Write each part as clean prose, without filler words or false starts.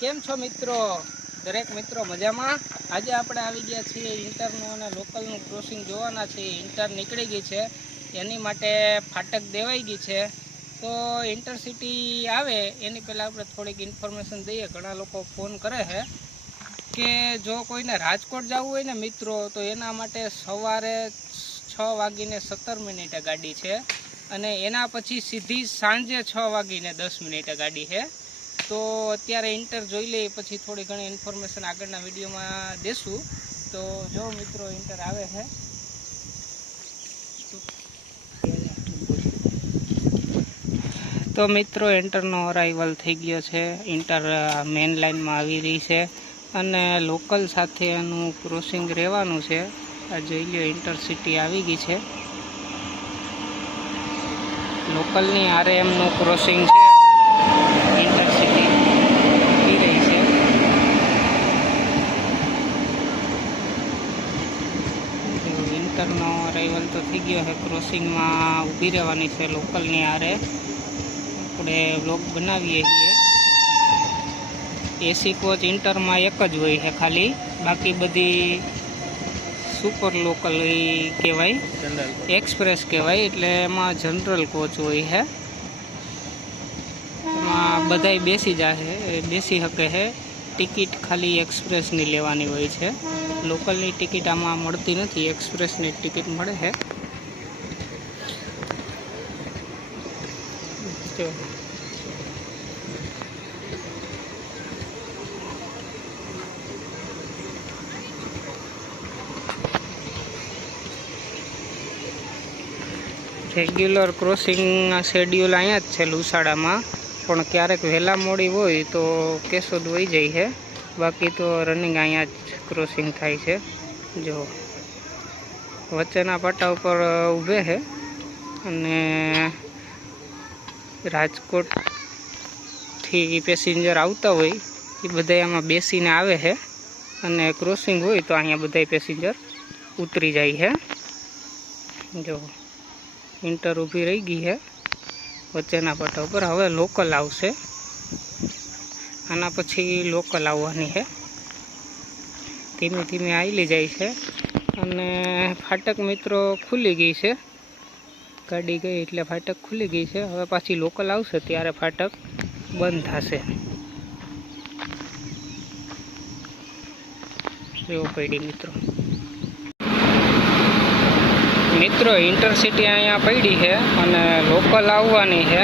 કેમ છો મિત્રો? દરેક મિત્રો મજામાં? આજે આપણે આવી ગયા છીએ ઇન્ટરનું અને લોકલનું ક્રોસિંગ જોવાના છીએ. ઇન્ટર નીકળી ગઈ છે, એની માટે ફાટક દેવાઈ ગઈ છે. તો ઇન્ટરસિટી આવે એની પહેલાં આપણે થોડીક ઇન્ફોર્મેશન દઈએ. ઘણા લોકો ફોન કરે છે કે જો કોઈને રાજકોટ જવું હોય ને મિત્રો, તો એના માટે સવારે 6:17 ગાડી છે અને એના પછી સીધી સાંજે 6:10 ગાડી છે. તો અત્યારે ઇન્ટર જોઈ લઈએ, પછી થોડી ઘણી ઇન્ફોર્મેશન આગળના વિડીયોમાં દેશું. તો જો મિત્રો ઇન્ટર આવે છે. તો મિત્રો ઇન્ટરનો અરાઇવલ થઈ ગયો છે. ઇન્ટર મેઇન લાઇનમાં આવી રહી છે અને લોકલ સાથે એનું ક્રોસિંગ રહેવાનું છે. આ જોઈ લો, ઇન્ટરસિટી આવી ગઈ છે. લોકલની આરએમનું ક્રોસિંગ છે. ઇન્ટરસિટી આવી રહી છે. ઇન્ટરનો અરાઇવલ તો થઈ ગયો છે. ક્રોસિંગમાં ઊભી રહેવાની છે લોકલની આરે. આપણે બ્લોગ બનાવીએ છીએ. એસી કોચ ઇન્ટરમાં એક જ હોય છે ખાલી, બાકી બધી સુપર લોકલ કહેવાય, એક્સપ્રેસ કહેવાય. એટલે એમાં જનરલ કોચ હોય છે. એમાં બધાય બેસી શકે છે. ટિકિટ ખાલી એક્સપ્રેસની લેવાની હોય છે. લોકલની ટિકિટ આમાં મળતી નથી, એક્સપ્રેસની ટિકિટ મળે છે. જો રેગ્યુલર ક્રોસિંગના શેડ્યુલ અહીંયા જ છે લુસાડામાં, પણ ક્યારેક વહેલા મોડી હોય તો કેશોદ વહી જાય છે. બાકી તો રનિંગ અહીંયા જ ક્રોસિંગ થાય છે. જો વચ્ચેના પાટા ઉપર ઊભે છે અને રાજકોટથી પેસેન્જર આવતા હોય એ બધા આમાં બેસીને આવે છે અને ક્રોસિંગ હોય તો અહીંયા બધા પેસેન્જર ઉતરી જાય છે. જો ઇન્ટર ઊભી રહી ગઈ છે વચ્ચેના પાટા ઉપર. હવે લોકલ આવશે, આના પછી લોકલ આવવાની છે. ધીમે ધીમે આવેલી જાય છે અને ફાટક મિત્રો ખુલી ગઈ છે. ગાડી ગઈ એટલે ફાટક ખુલી ગઈ છે. હવે પાછી લોકલ આવશે ત્યારે ફાટક બંધ થશે. એવો પડી મિત્રો ઇન્ટરસિટી અહીંયા પડી છે અને લોકલ આવવાની છે.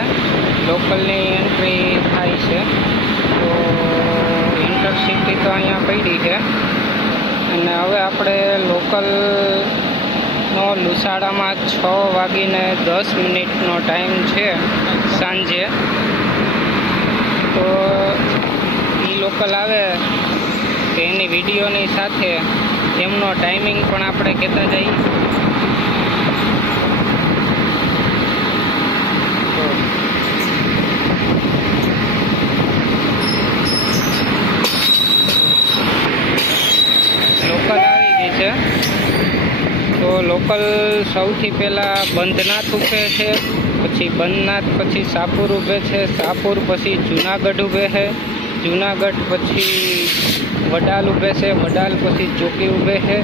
લોકલની એન્ટ્રી થાય છે. તો ઇન્ટરસિટી તો અહીંયા પડી છે અને હવે આપણે લોકલનો લુસાડામાં 6:10 ટાઈમ છે સાંજે. તો એ લોકલ આવે તો એની વિડીયોની સાથે એમનો ટાઈમિંગ પણ આપણે કહેતા જઈએ. લોકલ આવી ગઈ છે. તો લોકલ સૌથી પહેલાં બંધનાથ ઊભે છે, પછી બંધનાથ પછી શાહપુર ઊભે છે, શાહપુર પછી જુનાગઢ ઊભે છે, જુનાગઢ પછી વડાલ ઊભે છે, વડાલ પછી ચોકી ઊભે છે,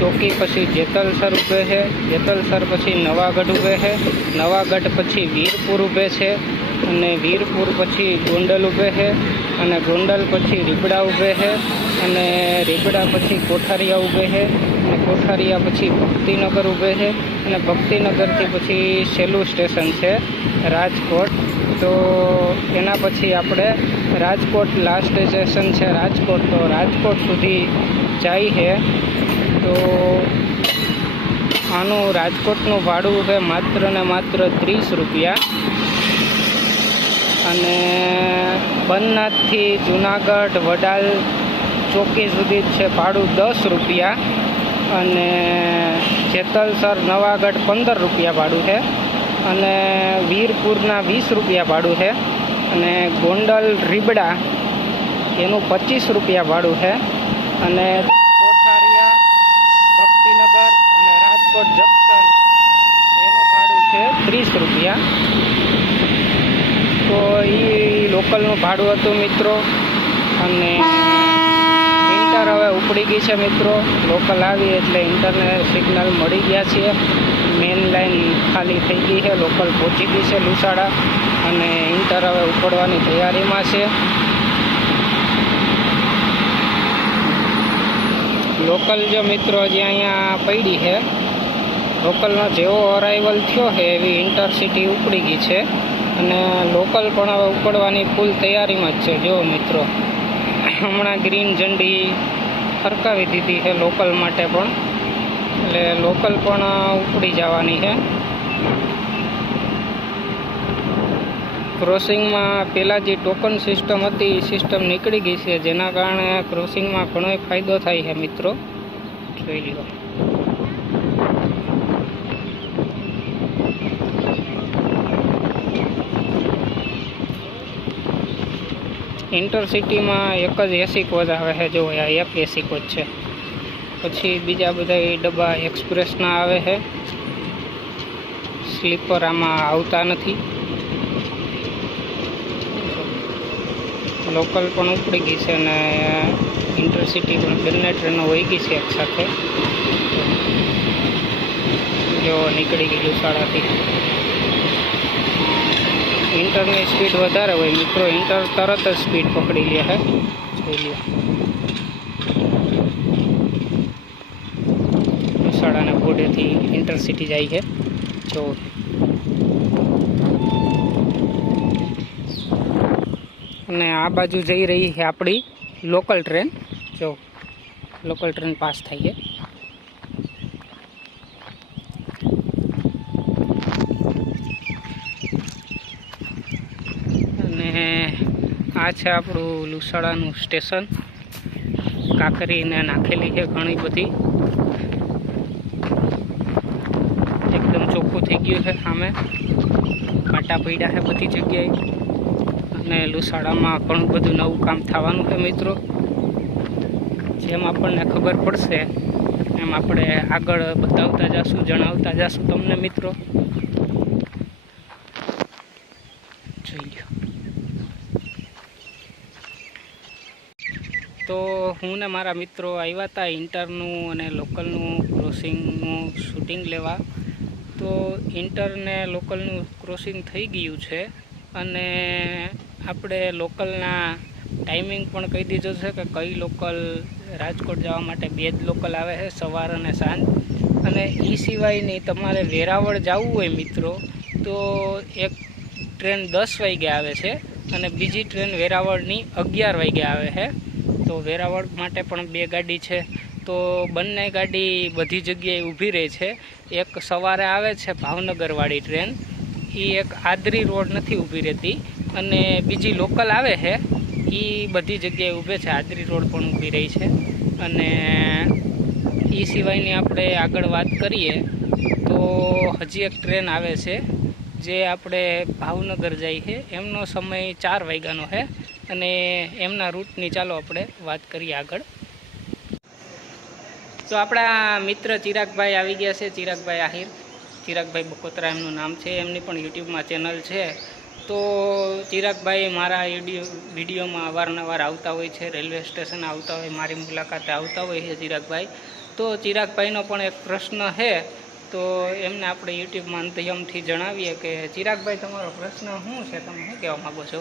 ચોકી પછી જેતલસર ઊભે છે, જેતલસર પછી નવાગઢ ઊભે છે, નવાગઢ પછી વીરપુર ઊભે છે અને વીરપુર પછી ગોંડલ ઊભે છે અને ગોંડલ પછી રીબડા ઊભે છે અને રીબડા પછી કોઠારિયા ઊભે છે અને કોઠારિયા પછી ભક્તિનગર ઊભે છે અને ભક્તિનગરથી પછી છેલ્લું સ્ટેશન છે રાજકોટ. તો એના પછી આપણે રાજકોટ લાસ્ટ સ્ટેશન છે રાજકોટ. તો રાજકોટ સુધી જાય છે. તો આનું રાજકોટનું ભાડું છે માત્ર ને માત્ર 30 રૂપિયા અને બંધનાથથી જુનાગઢ વડાલ ચોકી સુધી છે ભાડું 10 રૂપિયા અને જેતલસર નવાગઢ 15 રૂપિયા ભાડું છે અને વીરપુરના 20 રૂપિયા ભાડું છે અને ગોંડલ રીબડા એનું 25 રૂપિયા ભાડું છે અને કોઠારિયા ભક્તિનગર અને રાજકોટ જંકશન એનું ભાડું છે 30 રૂપિયા. તો એ લોકલનું ભાડું હતું મિત્રો. અને ઇન્ટર હવે ઉપડી ગઈ છે મિત્રો. લોકલ આવી એટલે ઇન્ટરને સિગ્નલ મળી ગયા છે. મેન લાઈન ખાલી થઈ ગઈ છે. લોકલ પહોંચી ગઈ છે લુસાડા અને ઇન્ટર હવે ઉપડવાની તૈયારીમાં છે. લોકલ જો મિત્રો હજી અહીંયા પડી છે. લોકલનો જેવો અરાઇવલ થયો છે એવી ઇન્ટરસિટી ઉપડી ગઈ છે અને લોકલ પણ હવે ઉપડવાની ફૂલ તૈયારીમાં જ છે. જો મિત્રો હમણાં ગ્રીન ઝંડી ફરકાવી દીધી છે લોકલ માટે પણ, એટલે લોકલ પણ ઉપડી જવાની છે. ક્રોસિંગમાં પહેલાં જે ટોકન સિસ્ટમ હતી એ સિસ્ટમ નીકળી ગઈ છે, જેના કારણે ક્રોસિંગમાં ઘણો ફાયદો થાય છે મિત્રો. જોઈ લો. ઇન્ટરસિટીમાં એક જ એસી કોચ આવે છે. જો આ એક એસી કોચ છે. પછી બીજા બધા ડબ્બા એક્સપ્રેસના આવે છે. સ્લીપર આમાં આવતા નથી. લોકલ પણ ઉપડી ગઈ છે અને ઇન્ટરસિટી પણ બંને ટ્રેનો વહી ગઈ છે એકસાથે. જો નીકળી ગઈ લુસાડાથી. ઇન્ટરની સ્પીડ વધારે હોય મિત્રો. ઇન્ટર તરત જ સ્પીડ પકડી લે છે. જોઈ લો. લુસાડાના બોર્ડેથી ઇન્ટરસિટી જાય છે. જો અને આ બાજુ જઈ રહી છે આપણી લોકલ ટ્રેન. જો લોકલ ટ્રેન પાસ થઈ છે. અને આ છે આપણું લુસાડાનું સ્ટેશન. કાંકરીને નાખેલી છે ઘણી બધી. એકદમ ચોખ્ખું થઈ ગયું છે. સામે કાંટા પડ્યા છે બધી જગ્યાએ અને લુસાડામાં ઘણું બધું નવું કામ થવાનું છે મિત્રો. જેમ આપણને ખબર પડશે એમ આપણે આગળ બતાવતા જશું, જણાવતા જશું તમને મિત્રો. જોઈ લો. તો હું ને મારા મિત્રો આવ્યા હતા ઇન્ટરનું અને લોકલનું ક્રોસિંગનું શૂટિંગ લેવા. તો ઇન્ટર ને લોકલનું ક્રોસિંગ થઈ ગયું છે અને આપણે લોકલના ટાઈમિંગ પણ કહી દીધો છે કે કઈ લોકલ રાજકોટ જવા માટે 2 જ લોકલ આવે છે, સવાર અને સાંજ. અને એ સિવાયની તમારે વેરાવળ જવું હોય મિત્રો તો એક ટ્રેન 10 વાગે આવે છે અને બીજી ટ્રેન વેરાવળની 11 વાગે આવે છે. તો વેરાવળ માટે પણ 2 ગાડી છે. તો બંને ગાડી બધી જગ્યાએ ઊભી રહે છે. એક સવારે આવે છે ભાવનગરવાળી ટ્રેન, એ એક આદરી રોડ નથી ઊભી રહેતી. અને બીજી લોકલ આવે છે એ બધી જગ્યાએ ઊભે છે. આદરી રોડ પણ ઊભી રહી છે. અને એ સિવાયની આપણે આગળ વાત કરીએ તો હજી એક ટ્રેન આવે છે જે આપણે ભાવનગર જાય છે. એમનો સમય 4 વાગ્યાનો છે અને એમના રૂટની ચાલો આપણે વાત કરીએ આગળ. તો આપણા મિત્ર ચિરાગભાઈ આવી ગયા છે. ચિરાગભાઈ આહિર, ચિરાગભાઈ બકોત્રા એમનું નામ છે. એમની પણ યુટ્યુબમાં ચેનલ છે. તો ચિરાગભાઈ મારા વિડીયોમાં અવારનવાર આવતા હોય છે. રેલવે સ્ટેશન આવતા હોય, મારી મુલાકાતે આવતા હોય છે ચિરાગભાઈ. તો ચિરાગભાઈનો પણ એક પ્રશ્ન છે, તો એમને આપણે યુટ્યુબમાં અંતયમથી જણાવીએ કે ચિરાગભાઈ તમારો પ્રશ્ન શું છે, તમે શું કહેવા માગો છો?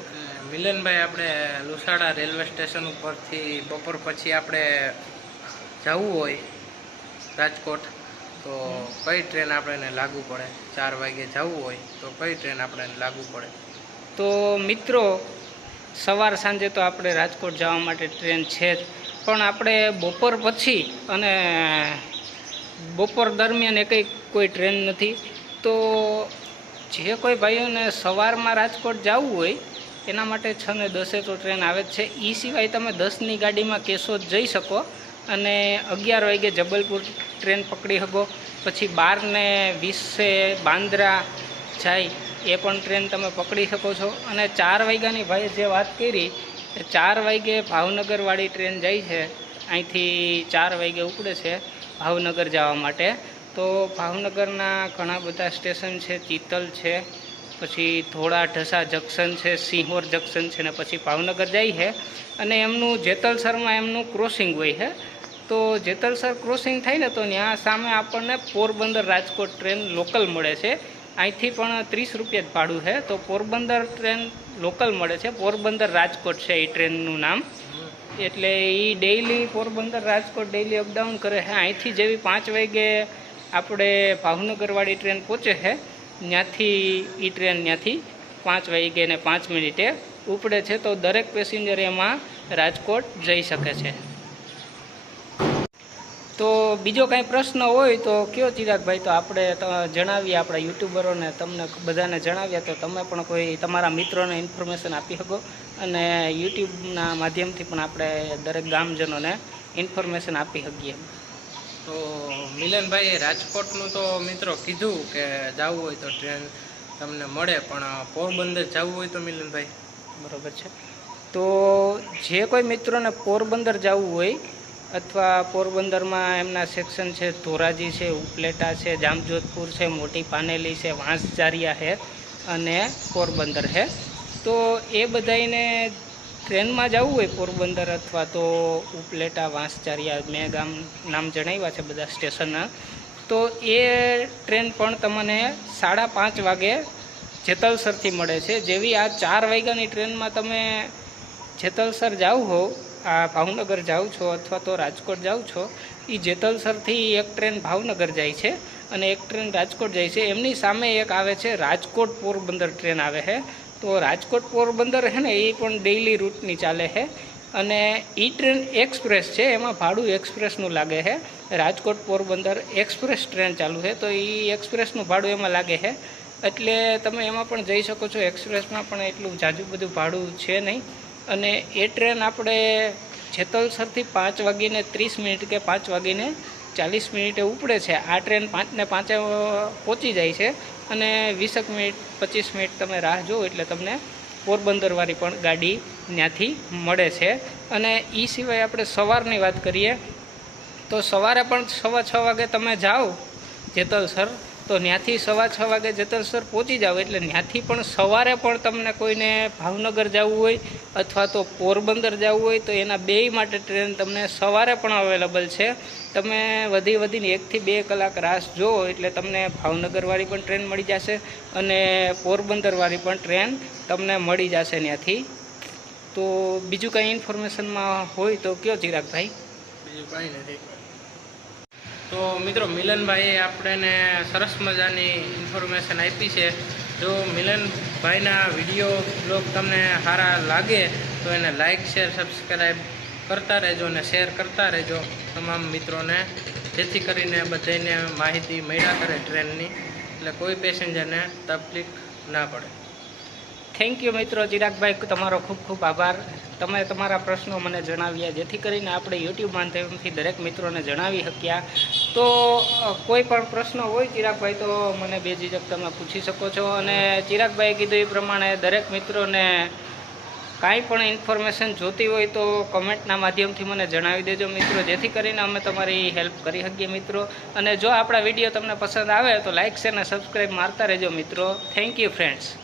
મિલનભાઈ, આપણે લુસાડા રેલવે સ્ટેશન ઉપરથી બપોર પછી આપણે જવું હોય રાજકોટ તો કઈ ટ્રેન આપણને લાગુ પડે? 4 વાગે જવું હોય તો કઈ ટ્રેન આપણને લાગુ પડે? તો મિત્રો સવાર સાંજે તો આપણે રાજકોટ જવા માટે ટ્રેન છે જ, પણ આપણે બપોર પછી અને બપોર દરમિયાન કોઈ ટ્રેન નથી. તો જે કોઈ ભાઈઓને સવારમાં રાજકોટ જવું હોય એના માટે 6 ને 10 તો ટ્રેન આવે જ છે. એ સિવાય તમે 10ની ગાડીમાં કેશોદ જઈ શકો અને 11 વાગે જબલપુર ટ્રેન પકડી શકો. પછી 12 ને 20 બાંદ્રા જાય એ પણ ટ્રેન તમે પકડી શકો છો. અને 4 વાગ્યાની ભાઈ જે વાત કરી, 4 વાગે ભાવનગરવાળી ટ્રેન જાય છે. અહીંથી 4 વાગે ઉપડે છે ભાવનગર જવા માટે. તો ભાવનગરના ઘણા બધા સ્ટેશન છે. ચિત્તલ છે, પછી થોડા ઢસા જંકશન છે, સિંહોર જંકશન છે ને પછી ભાવનગર જાય છે. અને એમનું જેતલસરમાં એમનું ક્રોસિંગ હોય છે. તો જેતલસર ક્રોસિંગ થાય ને તો ત્યાં સામે આપણને પોરબંદર રાજકોટ ટ્રેન લોકલ મળે છે. અહીંથી પણ 30 રૂપિયા જ ભાડું છે. તો પોરબંદર ટ્રેન લોકલ મળે છે, પોરબંદર રાજકોટ છે એ ટ્રેનનું નામ. એટલે એ daily Porbandar Rajkot daily up down કરે છે. અહીંથી જેવી 5 વાગે આપણે ભાવનગરવાળી ટ્રેન પહોંચે છે, ત્યાંથી એ ટ્રેન ત્યાંથી 5 વાગે ને 5 મિનિટે ઉપડે છે. તો દરેક પેસેન્જર એમાં રાજકોટ જઈ શકે છે. તો બીજો કાંઈ પ્રશ્ન હોય તો કયો ચિરાગભાઈ, તો આપણે જણાવીએ આપણા યુટ્યુબરોને, તમને બધાને જણાવ્યા તો તમે પણ કોઈ તમારા મિત્રોને ઇન્ફોર્મેશન આપી શકો અને યુટ્યુબના માધ્યમથી પણ આપણે દરેક ગામજનોને ઇન્ફોર્મેશન આપી શકીએ. તો મિલનભાઈએ રાજકોટનું તો મિત્રો કીધું કે જવું હોય તો ટ્રેન તમને મળે, પણ પોરબંદર જવું હોય તો મિલનભાઈ? બરાબર છે. તો જે કોઈ મિત્રોને પોરબંદર જવું હોય અથવા પોરબંદરમાં એમના સેક્શન છે, ધોરાજી છે, ઉપલેટા છે, જામજોધપુર છે, મોટી પાનેલી છે, વાંસજારિયા છે અને પોરબંદર છે. તો એ બધાને ટ્રેનમાં જવું હોય પોરબંદર અથવા તો ઉપલેટા, વાંસજારિયા, મેં ગામ નામ જણાવ્યા છે બધા સ્ટેશનના, તો એ ટ્રેન પણ તમને 5:30 વાગે જેતલસરથી મળે છે. જેવી આ 4 વાગ્યાની ટ્રેનમાં તમે જેતલસર જાવ હો, આ ભાવનગર જાઓ છો અથવા તો રાજકોટ જાઓ છો, એ જેતલસરથી એક ટ્રેન ભાવનગર જાય છે અને એક ટ્રેન રાજકોટ જાય છે. એમની સામે એક આવે છે રાજકોટ પોરબંદર ટ્રેન આવે છે. તો રાજકોટ પોરબંદર છે ને એ પણ ડેઇલી રૂટની ચાલે છે અને એ ટ્રેન એક્સપ્રેસ છે, એમાં ભાડું એક્સપ્રેસનું લાગે છે. રાજકોટ પોરબંદર એક્સપ્રેસ ટ્રેન ચાલુ છે, તો એ એક્સપ્રેસનું ભાડું એમાં લાગે છે. એટલે તમે એમાં પણ જઈ શકો છો. એક્સપ્રેસમાં પણ એટલું ઝાઝું બધું ભાડું છે નહીં. અને એ ટ્રેન આપણે જેતલસરથી 5:30 કે 5:40 ઉપડે છે. આ ટ્રેન 5:05 પહોંચી જાય છે અને 20 મિનિટ 25 મિનિટ તમે રાહ જુઓ એટલે તમને પોરબંદરવાળી પણ ગાડી ત્યાંથી મળે છે. અને એ સિવાય આપણે સવારની વાત કરીએ તો સવારે પણ 6:15 વાગે તમે જાઓ જેતલસર, તો ત્યાંથી 6:15 વાગે જેતલસર પહોંચી જાઓ એટલે ત્યાંથી પણ સવારે પણ તમને કોઈને ભાવનગર જવું હોય અથવા તો પોરબંદર જવું હોય તો એના બેય માટે ટ્રેન તમને સવારે પણ અવેલેબલ છે. તમે વધીને 1 થી 2 કલાક રાહ જુઓ એટલે તમને ભાવનગરવાળી પણ ટ્રેન મળી જશે અને પોરબંદરવાળી પણ ટ્રેન તમને મળી જશે ત્યાંથી. તો બીજું કંઈ ઇન્ફોર્મેશનમાં હોય તો કયો ચિરાગભાઈ? બીજું કંઈ નથી. તો મિત્રો મિલનભાઈએ આપણને સરસ મજાની ઇન્ફોર્મેશન આપી છે. જો મિલનભાઈના વિડીયો બ્લોગ તમને સારા લાગે તો એને લાઇક, શેર, સબસ્ક્રાઈબ કરતા રહેજો અને શેર કરતા રહેજો તમામ મિત્રોને, જેથી કરીને બધાને માહિતી મળ્યા કરે ટ્રેનની, એટલે કોઈ પેસેન્જરને તકલીફ ના પડે. થેન્ક યુ મિત્રો. ચિરાગભાઈ, તમારો ખૂબ ખૂબ આભાર. તમે તમારા પ્રશ્નો મને જણાવ્યા, જેથી કરીને આપણે યુટ્યુબ માધ્યમથી દરેક મિત્રોને જણાવી શક્યા. તો કોઈ પણ પ્રશ્ન હોય ચિરાગભાઈ તો મને બેઝિઝક તમે પૂછી શકો છો. અને ચિરાગભાઈએ કીધું એ પ્રમાણે દરેક મિત્રોને કાંઈ પણ ઇન્ફોર્મેશન જોતી હોય તો કમેન્ટના માધ્યમથી મને જણાવી દેજો મિત્રો, જેથી કરીને અમે તમારી હેલ્પ કરી શકીએ મિત્રો. અને જો આપણા વિડીયો તમને પસંદ આવે તો લાઇક, શેર અને સબસ્ક્રાઈબ મારતા રહેજો મિત્રો. Thank you friends.